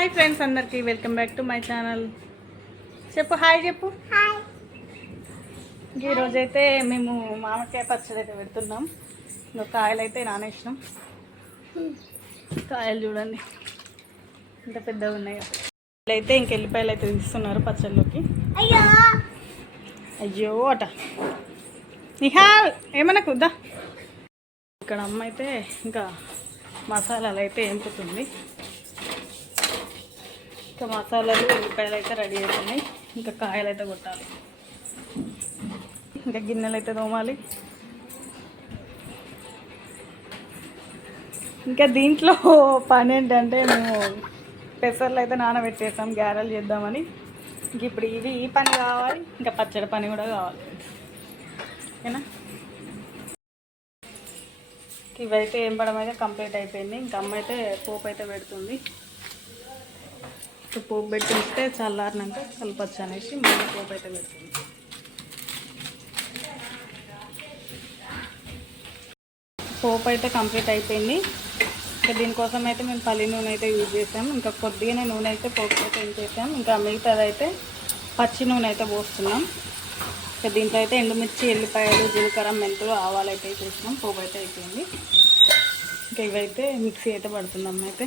Hi friends అందరికీ welcome back to my channel. చెప్పు hi చెప్పు. ఈరోజు అయితే మేము మామిడికాయ పచ్చడి అయితే పెడుతున్నాం. ఇంకా కాయలు అయితే నానేసినాం. కాయలు చూడండి. ఇంత పెద్దగా ఉన్నాయి. అయితే ఇంక ఎల్లిపాయలు అయితే తీస్తున్నారు పచ్చడిలోకి అయ్యో. అయ్యో అట. నిహాల్ ఏమన్నా కుద్దా? ఇక్కడ అమ్మ అయితే ఇంకా మసాలాలు అయితే ఎంపుతుంది. ఇంకా మసాలాలు ఉల్లిపాయలు అయితే రెడీ అవుతున్నాయి ఇంకా కాయలు అయితే కొట్టాలి. ఇంకా గిన్నెలు అయితే తోమాలి. ఇంకా దీంట్లో పని ఏంటంటే మేము పెసర్లు అయితే నానబెట్టేసాం గ్యారెలు చేద్దామని. ఇంక ఇప్పుడు ఇది ఈ పని కావాలి ఇంకా పచ్చడి పని కూడా కావాలి. ఓకేనా? ఇవైతే ఏం పడమైతే కంప్లీట్ అయిపోయింది. ఇంకా అమ్మ అయితే పోపు అయితే పెడుతుంది. సో పోపు పెట్టిస్తే చల్లారినాక కలపచ్చు అనేసి మళ్ళీ పోపు అయితే పెడుతుంది పోపు అయితే కంప్లీట్ అయిపోయింది. ఇంకా దీనికోసం అయితే మేము పల్లి నూనె అయితే యూజ్ చేసాం. ఇంకా కొద్దిగానే నూనె అయితే పోపు అయితే ఏం చేసాం. ఇంకా మిగతాది అయితే పచ్చి నూనె అయితే పోస్తున్నాం. ఇంకా దీంట్లో అయితే ఎండుమిర్చి ఎల్లిపాయలు జీలకర్ర మెంతులు ఆవాలు అయితే వేసేసినాం. పోపు అయితే అయిపోయింది. ఇంకా ఇవైతే మిక్సీ అయితే పడుతున్నాం అయితే.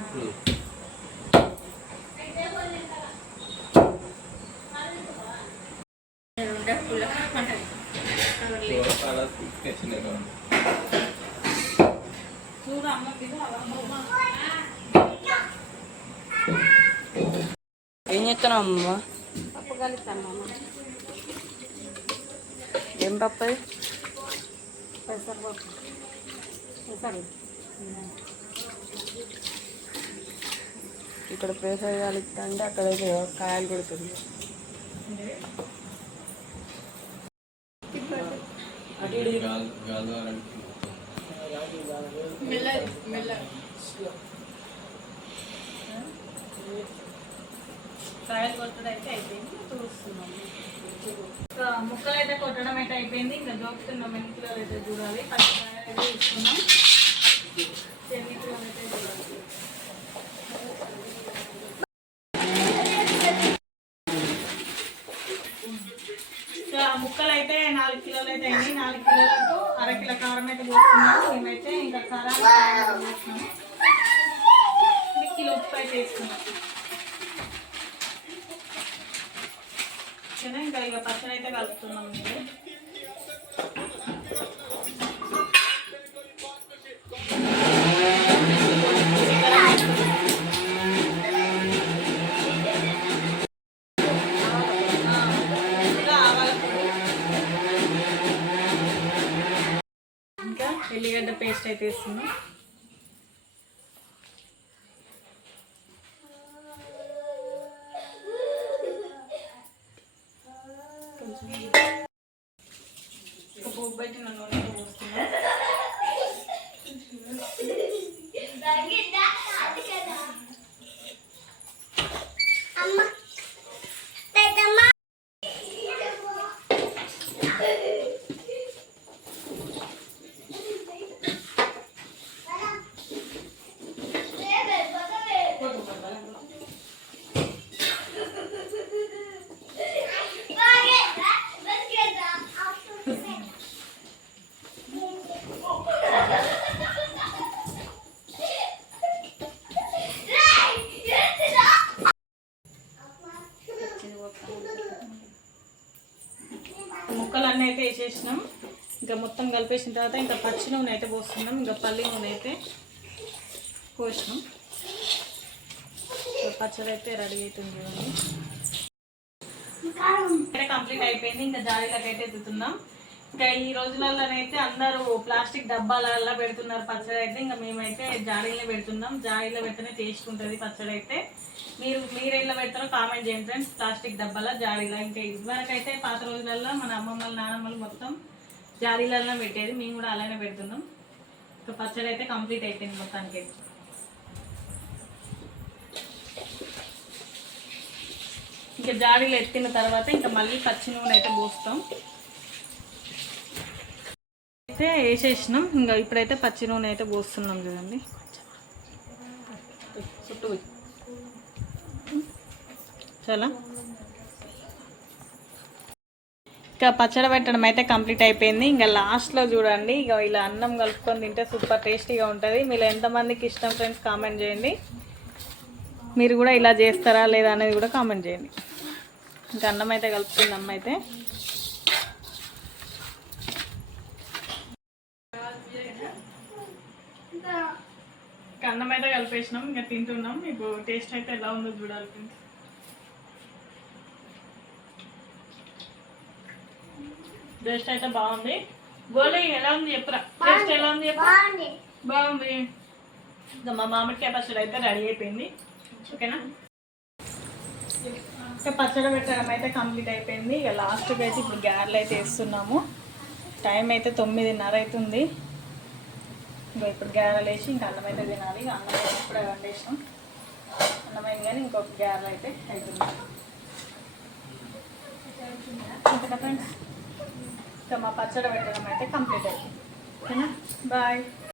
ఏం చేస్తున్నావు అమ్మ పప్పు కలుస్తాను అమ్మ ఏం పప్పు అది? పెసరపప్పు పెసరు ఇక్కడ పేసర్ కలుపుతా అంటే అక్కడ అయితే కాయలు కొడుతుంది గాల్ గాల్ ద్వారా కాయలు కొట్టడం అయితే అయిపోయింది చూస్తున్నాం ఇంకా ముక్కలు అయితే కొట్టడం అయితే అయిపోయింది ఇంకా జోకుతున్నాం ఎన్ని కిలోలు అయితే చూడాలి. పచ్చి కాయలు అయితే తీసుకున్నాం ఎన్ని కిలోలు అయితే చూడాలి ఇంకా ముక్కలు అయితే నాలుగు కిలోలు అయితే నాలుగు కిలోలకు అర కిలో కారం అయితే పోస్తున్నాం మేమైతే ఇంకా కారం పోస్తున్నాం కిలో ఉప్పు అయితే వేసుకున్నాం. ఇంకా ఇక పచ్చడి అయితే కలుపుతున్నాం. మీరు పేస్ట్ అయితే వేస్తున్నాం ఒక పోపు నన్ను నూనె పోస్తున్నాం ముక్కలు అన్నీ అయితే వేసేసినాం. ఇంకా మొత్తం కలిపేసిన తర్వాత ఇంకా పచ్చి నూనె అయితే పోస్తున్నాం. ఇంకా పల్లి నూనె అయితే పోసినాం. ఇంకా పచ్చడి అయితే రెడీ అవుతుంది చూడండి. కంప్లీట్ అయిపోయింది. ఇంకా జాడీలకు అయితే ఎత్తుతున్నాం. ఇంకా ఈ రోజులలోనైతే అందరూ ప్లాస్టిక్ డబ్బాలలో పెడుతున్నారు పచ్చడి అయితే ఇంకా మేమైతే జాడీలో పెడుతున్నాం. జాడీలో పెడితేనే టేస్ట్ ఉంటుంది పచ్చడి అయితే మీరు మీరు ఎట్లా పెడతారో కామెంట్ చేయండి ఫ్రెండ్స్. ప్లాస్టిక్ డబ్బాల జాడీలో. ఇంకా ఇదివరకు అయితే పాత రోజులలో మన అమ్మమ్మలు నానమ్మలు మొత్తం జాడీలలో పెట్టేది. మేము కూడా అలానే పెడుతున్నాం. ఇంకా పచ్చడి అయితే కంప్లీట్ అయిపోయింది మొత్తానికి. ఇంకా జాడీలు ఎత్తిన తర్వాత ఇంకా మళ్ళీ పచ్చి నూనె అయితే పోస్తాం. అయితే వేసేసినాం. ఇంకా ఇప్పుడైతే పచ్చి నూనె అయితే పోస్తున్నాం కదండి. చుట్టూ చాలా. ఇంకా పచ్చడి పెట్టడం అయితే కంప్లీట్ అయిపోయింది. ఇంకా లాస్ట్లో చూడండి. ఇక ఇలా అన్నం కలుపుకొని తింటే సూపర్ టేస్టీగా ఉంటుంది. మీరు ఎంతమందికి ఇష్టం ఫ్రెండ్స్ కామెంట్ చేయండి. మీరు కూడా ఇలా చేస్తారా లేదా అనేది కూడా కామెంట్ చేయండి. ఇంకా అన్నం అయితే కలుపుతుంది అమ్మ అయితే ఇంకా అన్నం అయితే కలిపేసినాం ఇంకా తింటున్నాం. మీకు టేస్ట్ అయితే ఎలా ఉందో చూడాలి ఫ్రెండ్స్. టేస్ట్ అయితే బాగుంది. గోలీ ఎలా ఉంది చెప్పురా? టేస్ట్ ఎలా ఉంది బాగుంది. మా మామిడికాయ పచ్చడి అయితే రెడీ అయిపోయింది. ఓకేనా? ఇంకా పచ్చడి పెట్టడం అయితే కంప్లీట్ అయిపోయింది. ఇక లాస్ట్కి అయితే ఇప్పుడు గారెలు అయితే వేస్తున్నాము. టైం అయితే తొమ్మిదిన్నర అవుతుంది. ఇంకా ఇప్పుడు గారెలు వేసి ఇంకా అన్నం అయితే తినాలి. అన్నం అయితే ఇప్పుడే వండేసినాం. అన్నం అయింది కానీ ఇంకొక గారెలు అయితే అవుతుంది ఇంకా ఫ్రెండ్స్ ఇంకా మా పచ్చడి పెట్టడం అయితే కంప్లీట్ అవుతుంది ఓకేనా? బాయ్.